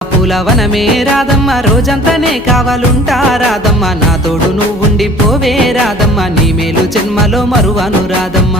పూలవనమే రాదమ్మ రోజంతానే కావాలుంటా రాదమ్మ నా తోడు నువ్వుండి పోవే రాదమ్మ నీ మేలు జన్మలో మరువను రాదమ్మ